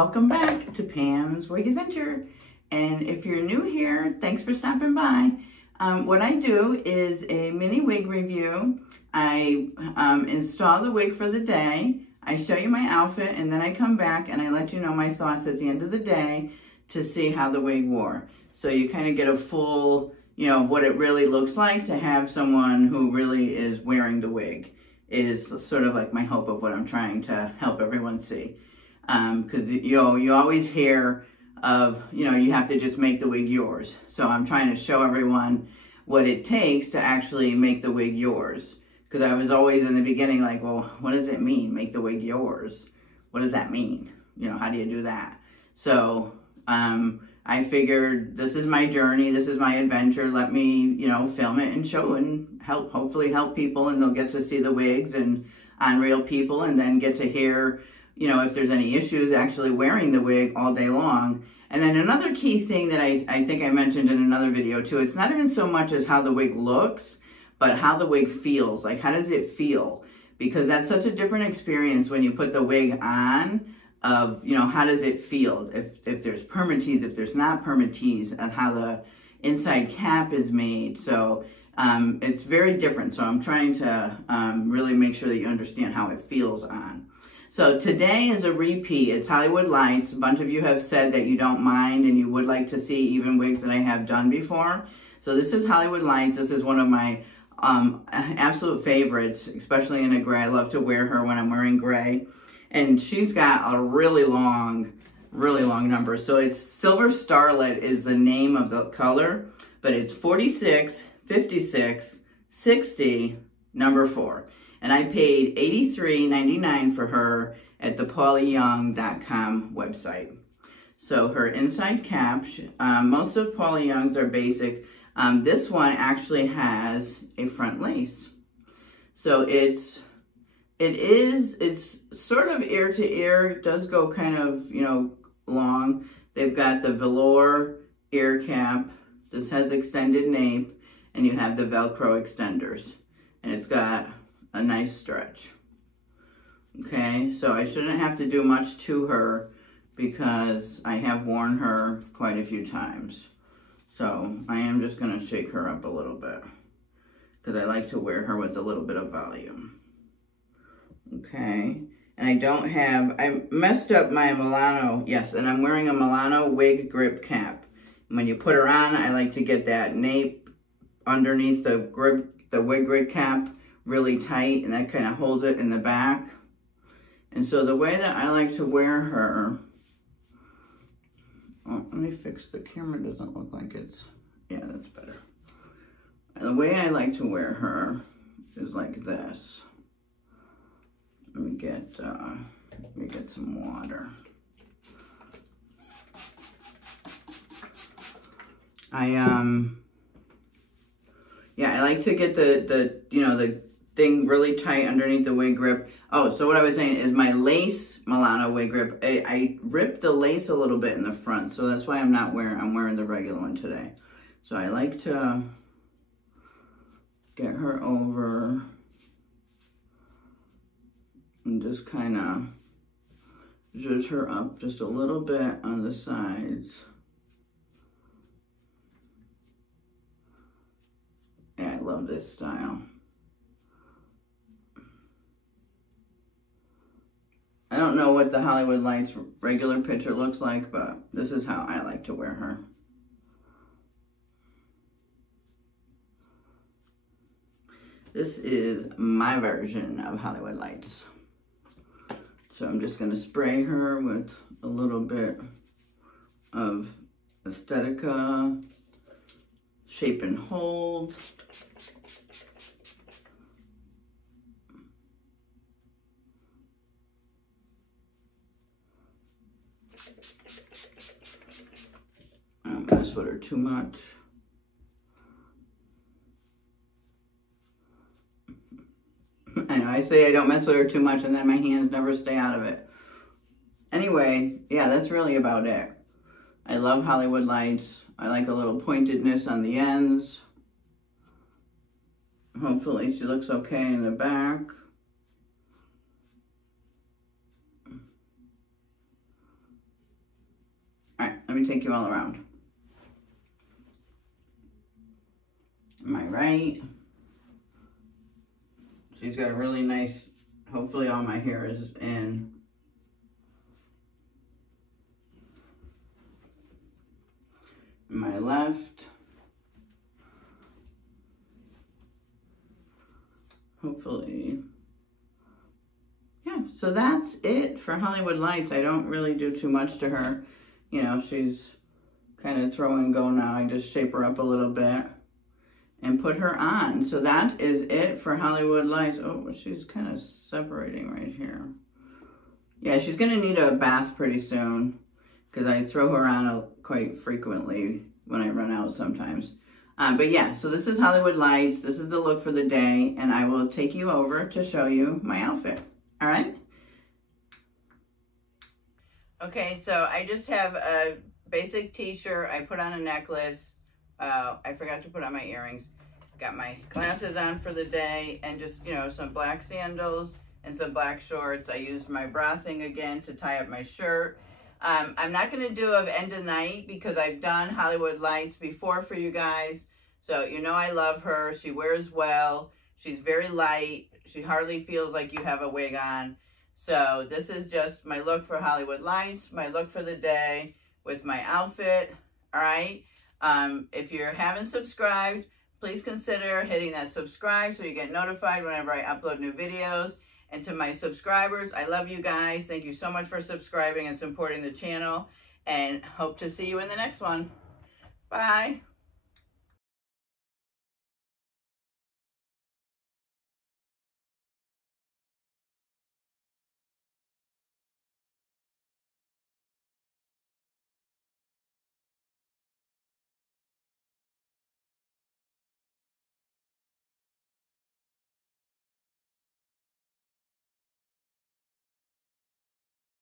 welcome back to Pam's Wig Adventure. And if you're new here, thanks for stopping by. What I do is a mini wig review. I install the wig for the day. I show you my outfit, and then I come back and I let you know my thoughts at the end of the day to see how the wig wore. So you kind of get a full, of what it really looks like to have someone who really is wearing the wig, is sort of like my hope of what I'm trying to help everyone see. Because you always hear of, you have to just make the wig yours. So I'm trying to show everyone what it takes to actually make the wig yours. Because I was always in the beginning like, well, what does it mean, make the wig yours? What does that mean? How do you do that? So I figured this is my journey, this is my adventure. Let me, film it and show and hopefully help people, and they'll get to see the wigs and on real people, and then get to hear, if there's any issues actually wearing the wig all day long. And then another key thing that I think I mentioned in another video too, it's not even so much as how the wig looks, but how the wig feels. Like, how does it feel? Because that's such a different experience when you put the wig on, of, how does it feel? If there's permatease, if there's not permatease, and how the inside cap is made. So it's very different. So I'm trying to really make sure that you understand how it feels on. So today is a repeat. It's Hollywood Lights. A bunch of you have said that you don't mind and you would like to see even wigs that I have done before. So this is Hollywood Lights. This is one of my absolute favorites, especially in a gray. I love to wear her when I'm wearing gray. And she's got a really long number. So it's Silver Starlet is the name of the color, but it's 46, 56, 60, number 4. And I paid $83.99 for her at the paulayoung.com website. So her inside cap, most of Paula Young's are basic. This one actually has a front lace. So it's sort of ear to ear. It does go kind of, long. They've got the velour ear cap. This has extended nape, and you have the Velcro extenders. And it's got a nice stretch. Okay, so I shouldn't have to do much to her because I have worn her quite a few times. So I am just gonna shake her up a little bit because I like to wear her with a little bit of volume. Okay, and I messed up my Milano, yes, and I'm wearing a Milano wig grip cap. When you put her on, I like to get that nape underneath the wig grip cap really tight, and that kind of holds it in the back. And so the way that I like to wear her, let me fix the camera, doesn't look like it's, yeah, that's better. And the way I like to wear her is like this. Let me get some water. I like to get the thing really tight underneath the wig grip. Oh, so what I was saying is my lace Milano wig grip, I ripped the lace a little bit in the front, so that's why I'm wearing the regular one today. So I like to get her over and just kind of zhuzh her up just a little bit on the sides. Yeah, I love this style. I don't know what the Hollywood Lights regular picture looks like, but this is how I like to wear her. This is my version of Hollywood Lights. So I'm just going to spray her with a little bit of Estetica Shape and Hold. I don't mess with her too much. I know I say I don't mess with her too much, and then my hands never stay out of it. Anyway, yeah, that's really about it. I love Hollywood Lights. I like a little pointedness on the ends. Hopefully she looks okay in the back. Let me take you all around. Am I right? She's got a really nice, hopefully all my hair is in. My left. Hopefully. Yeah, so that's it for Hollywood Lights. I don't really do too much to her. You know, she's kind of throw and go now. I just shape her up a little bit and put her on. So that is it for Hollywood Lights. Oh, she's kind of separating right here. Yeah, she's going to need a bath pretty soon because I throw her on quite frequently when I run out sometimes. But yeah, so this is Hollywood Lights. This is the look for the day, and I will take you over to show you my outfit. All right? Okay, so I just have a basic t-shirt. I put on a necklace. I forgot to put on my earrings. Got my glasses on for the day, and just, you know, some black sandals and some black shorts. I used my bra thing again to tie up my shirt. I'm not going to do an end of night because I've done Hollywood Lights before for you guys. So, you know, I love her. She wears well. She's very light. She hardly feels like you have a wig on. So this is just my look for Hollywood Lights, my look for the day with my outfit. All right. If you haven't subscribed, please consider hitting that subscribe so you get notified whenever I upload new videos. And to my subscribers, I love you guys. Thank you so much for subscribing and supporting the channel. And hope to see you in the next one. Bye.